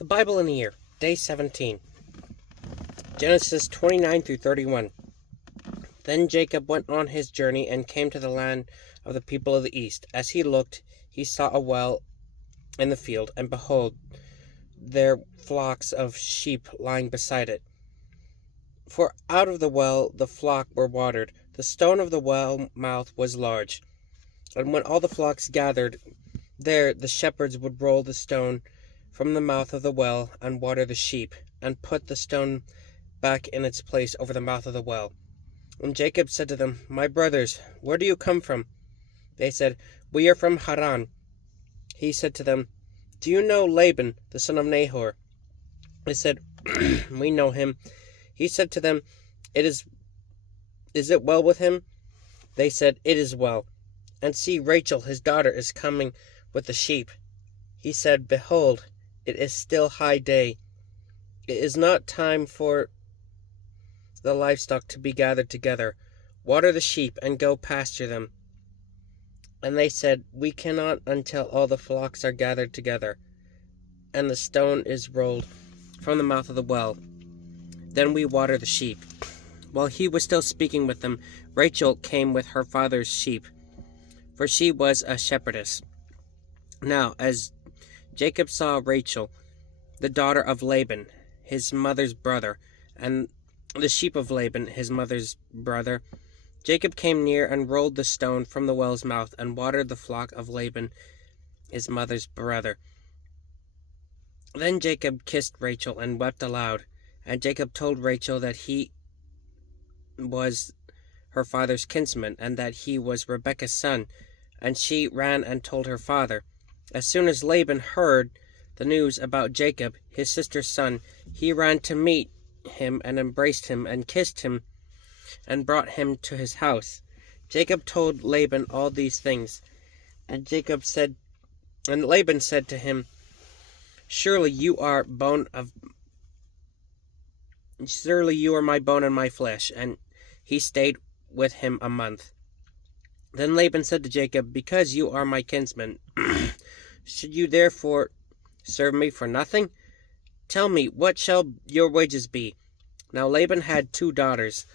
The Bible in a Year, Day 17. Genesis 29 through 31. Then Jacob went on his journey and came to the land of the people of the east. As he looked, he saw a well in the field, and behold, there flocks of sheep lying beside it. For out of the well the flock were watered. The stone of the well mouth was large. And when all the flocks gathered there, the shepherds would roll the stone from the mouth of the well and water the sheep, and put the stone back in its place over the mouth of the well. And Jacob said to them, "My brothers, where do you come from?" They said, "We are from Haran." He said to them, "Do you know Laban, the son of Nahor?" They said, "We know him." He said to them, Is it well with him?" They said, "It is well. And see, Rachel, his daughter, is coming with the sheep." He said, "Behold, it is still high day. It is not time for the livestock to be gathered together. Water the sheep and go pasture them." And they said, "We cannot until all the flocks are gathered together, and the stone is rolled from the mouth of the well. Then we water the sheep." While he was still speaking with them, Rachel came with her father's sheep, for she was a shepherdess. Now, as Jacob saw Rachel, the daughter of Laban, his mother's brother, and the sheep of Laban, his mother's brother, Jacob came near and rolled the stone from the well's mouth and watered the flock of Laban, his mother's brother. Then Jacob kissed Rachel and wept aloud. And Jacob told Rachel that he was her father's kinsman, and that he was Rebekah's son. And she ran and told her father. As soon as Laban heard the news about Jacob, his sister's son, he ran to meet him and embraced him and kissed him and brought him to his house. Jacob told Laban all these things. And Laban said to him, Surely you are my bone and my flesh." And he stayed with him a month. Then Laban said to Jacob, "Because you are my kinsman, should you therefore serve me for nothing? Tell me, what shall your wages be?" Now Laban had 2 daughters.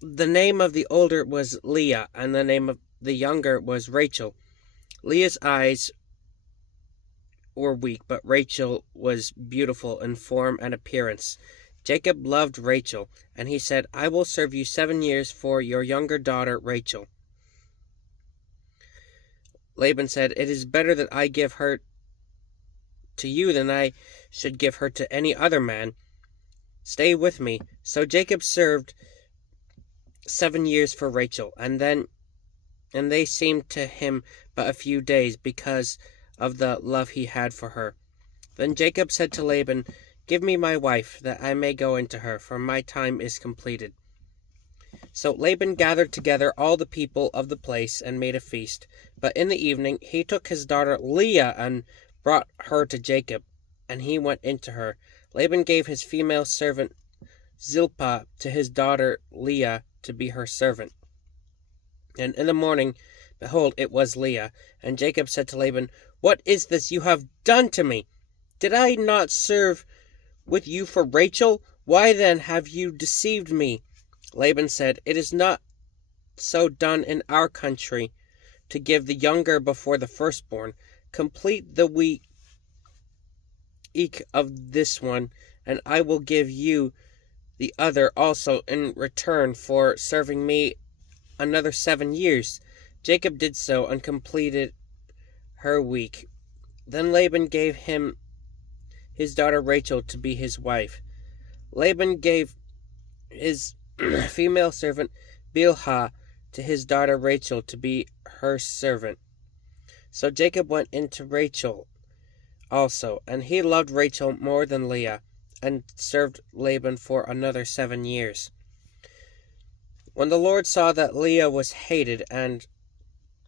The name of the older was Leah, and the name of the younger was Rachel. Leah's eyes were weak, but Rachel was beautiful in form and appearance. Jacob loved Rachel, and he said, "I will serve you 7 years for your younger daughter Rachel." Laban said, "It is better that I give her to you than I should give her to any other man. Stay with me." So Jacob served 7 years for Rachel, and they seemed to him but a few days because of the love he had for her. Then Jacob said to Laban, "Give me my wife, that I may go into her, for my time is completed." So Laban gathered together all the people of the place and made a feast. But in the evening he took his daughter Leah and brought her to Jacob, and he went into her. Laban gave his female servant Zilpah to his daughter Leah to be her servant. And in the morning, behold, it was Leah. And Jacob said to Laban, "What is this you have done to me? Did I not serve with you for Rachel? Why then have you deceived me?" Laban said, "It is not so done in our country, to give the younger before the firstborn. Complete the week of this one, and I will give you the other also in return for serving me another 7 years." Jacob did so and completed her week. Then Laban gave him his daughter Rachel to be his wife. Laban gave his female servant Bilhah to his daughter Rachel to be her servant. So Jacob went into Rachel also, and he loved Rachel more than Leah, and served Laban for another 7 years. When the Lord saw that Leah was hated, and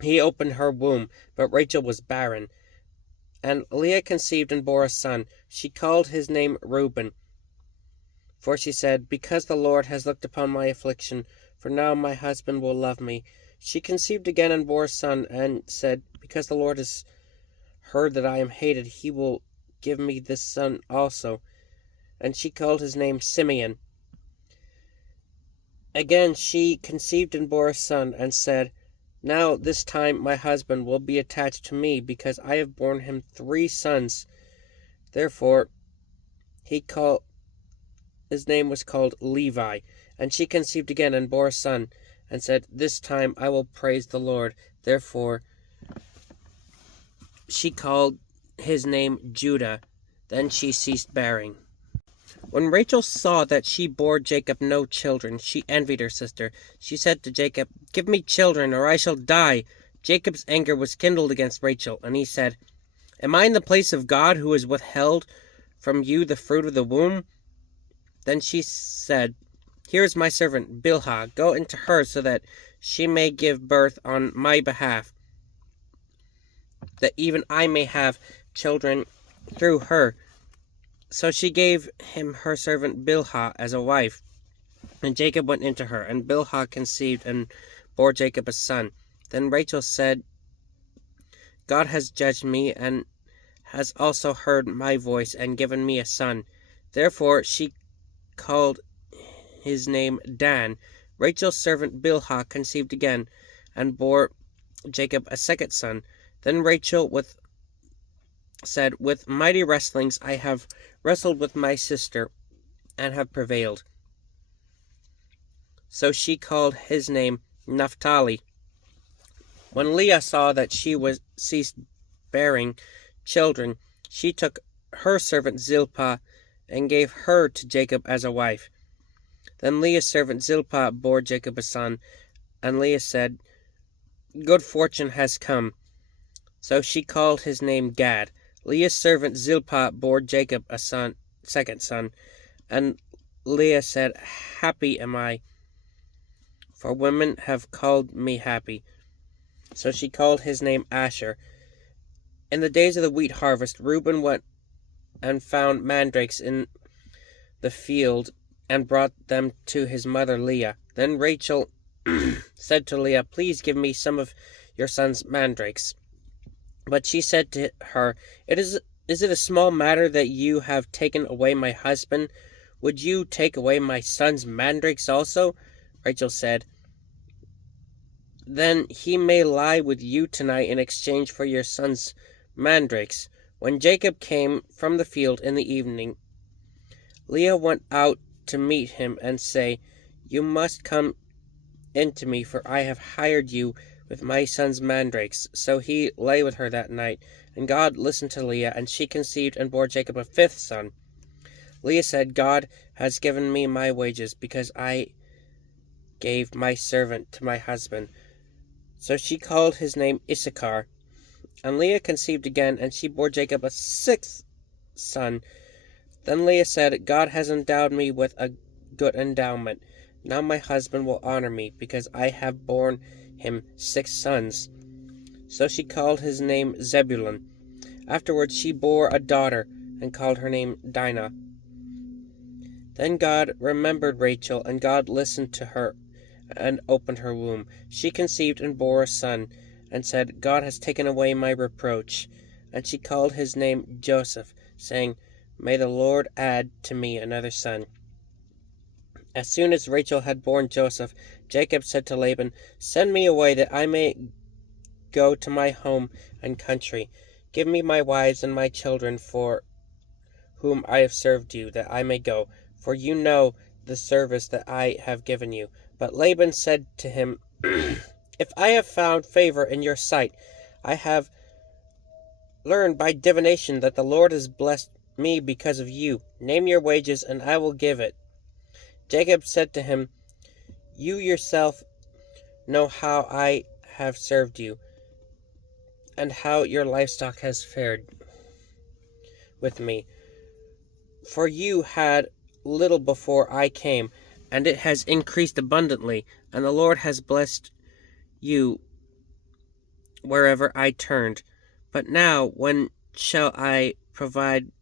he opened her womb, but Rachel was barren, and Leah conceived and bore a son. She called his name Reuben, for she said, "Because the Lord has looked upon my affliction, for now my husband will love me." She conceived again and bore a son, and said, "Because the Lord has heard that I am hated, he will give me this son also. And she called his name Simeon. Again she conceived and bore a son, and said, Now this time my husband will be attached to me, because I have borne him 3 sons. Therefore his name was called Levi. And she conceived again and bore a son, and said, This time I will praise the Lord. Therefore she called his name Judah. Then she ceased bearing. When Rachel saw that she bore Jacob no children, she envied her sister. She said to Jacob, Give me children, or I shall die. Jacob's anger was kindled against Rachel, and he said, Am I in the place of God, who has withheld from you the fruit of the womb? Then she said, Here is my servant Bilhah. Go into her, so that she may give birth on my behalf, that even I may have children through her. So she gave him her servant Bilhah as a wife. And Jacob went into her, and Bilhah conceived and bore Jacob a son. Then Rachel said, God has judged me, and has also heard my voice, and given me a son. Therefore she called his name Dan. Rachel's servant Bilhah conceived again, and bore Jacob a second son. Then Rachel said, With mighty wrestlings I have wrestled with my sister, and have prevailed. So she called his name Naphtali. When Leah saw that she ceased bearing children, she took her servant Zilpah, and gave her to Jacob as a wife. Then Leah's servant Zilpah bore Jacob a son, and Leah said, Good fortune has come. So she called his name Gad. Leah's servant Zilpah bore Jacob a second son, and Leah said, Happy am I, for women have called me happy. So she called his name Asher. In the days of the wheat harvest, Reuben went and found mandrakes in the field, and brought them to his mother Leah. Then Rachel said to Leah, Please give me some of your son's mandrakes. But she said to her, Is it a small matter that you have taken away my husband? Would you take away my son's mandrakes also? Rachel said, Then he may lie with you tonight in exchange for your son's mandrakes. When Jacob came from the field in the evening, Leah went out to meet him and say, You must come in to me, for I have hired you with my son's mandrakes. So he lay with her that night, and God listened to Leah, and she conceived and bore Jacob a 5th son. Leah said, God has given me my wages, because I gave my servant to my husband. So she called his name Issachar. And Leah conceived again, and she bore Jacob a 6th son. Then Leah said, God has endowed me with a good endowment. Now my husband will honor me, because I have borne him 6 sons. So she called his name Zebulun. Afterwards she bore a daughter, and called her name Dinah. Then God remembered Rachel, and God listened to her, and opened her womb. She conceived and bore a son, and said, God has taken away my reproach. And she called his name Joseph, saying, May the Lord add to me another son. As soon as Rachel had borne Joseph, Jacob said to Laban, Send me away, that I may go to my home and country. Give me my wives and my children, for whom I have served you, that I may go. For you know the service that I have given you. But Laban said to him, If I have found favor in your sight, I have learned by divination that the Lord has blessed me because of you. Name your wages, and I will give it. Jacob said to him, You yourself know how I have served you, and how your livestock has fared with me. For you had little before I came, and it has increased abundantly, and the Lord has blessed you wherever I turned. But now, when shall I provide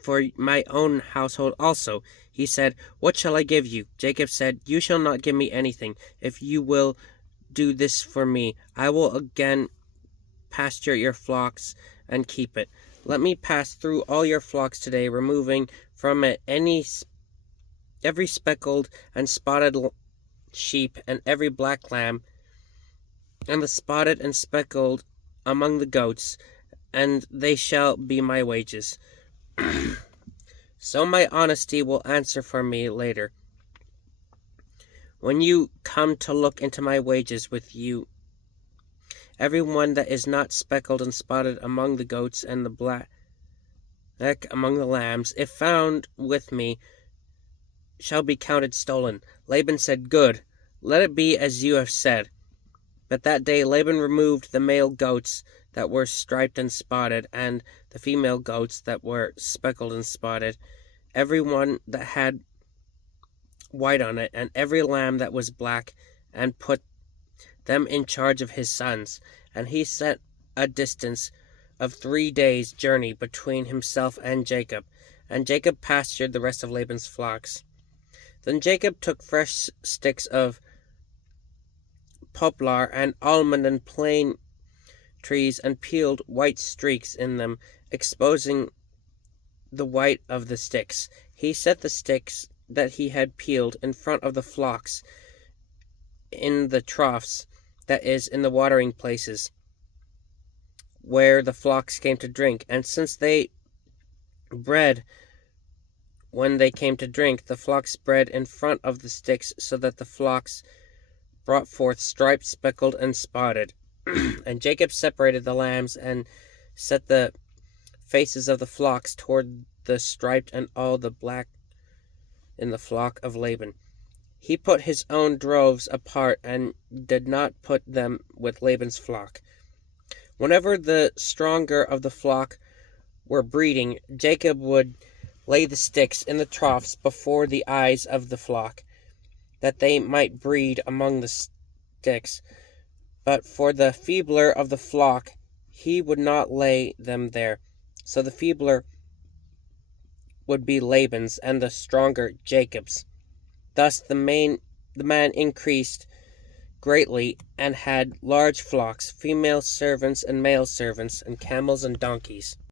for my own household also? He said, What shall I give you? Jacob said, You shall not give me anything. If you will do this for me, I will again pasture your flocks and keep it. Let me pass through all your flocks today, removing from it every speckled and spotted sheep and every black lamb, and the spotted and speckled among the goats, and they shall be my wages. So my honesty will answer for me later. When you come to look into my wages with you, every one that is not speckled and spotted among the goats and the black among the lambs, if found with me, shall be counted stolen. Laban said, Good, let it be as you have said. But that day Laban removed the male goats that were striped and spotted, and the female goats that were speckled and spotted, every one that had white on it, and every lamb that was black, and put them in charge of his sons. And he set a distance of 3 days' journey between himself and Jacob. And Jacob pastured the rest of Laban's flocks. Then Jacob took fresh sticks of poplar and almond and plane trees, and peeled white streaks in them, exposing the white of the sticks. He set the sticks that he had peeled in front of the flocks in the troughs, that is, in the watering places, where the flocks came to drink. And since they bred when they came to drink, the flocks bred in front of the sticks, so that the flocks brought forth striped, speckled, and spotted. And Jacob separated the lambs, and set the faces of the flocks toward the striped and all the black in the flock of Laban. He put his own droves apart, and did not put them with Laban's flock. Whenever the stronger of the flock were breeding, Jacob would lay the sticks in the troughs before the eyes of the flock, that they might breed among the sticks. But for the feebler of the flock, he would not lay them there. So the feebler would be Laban's, and the stronger Jacob's. Thus the man increased greatly, and had large flocks, female servants and male servants, and camels and donkeys.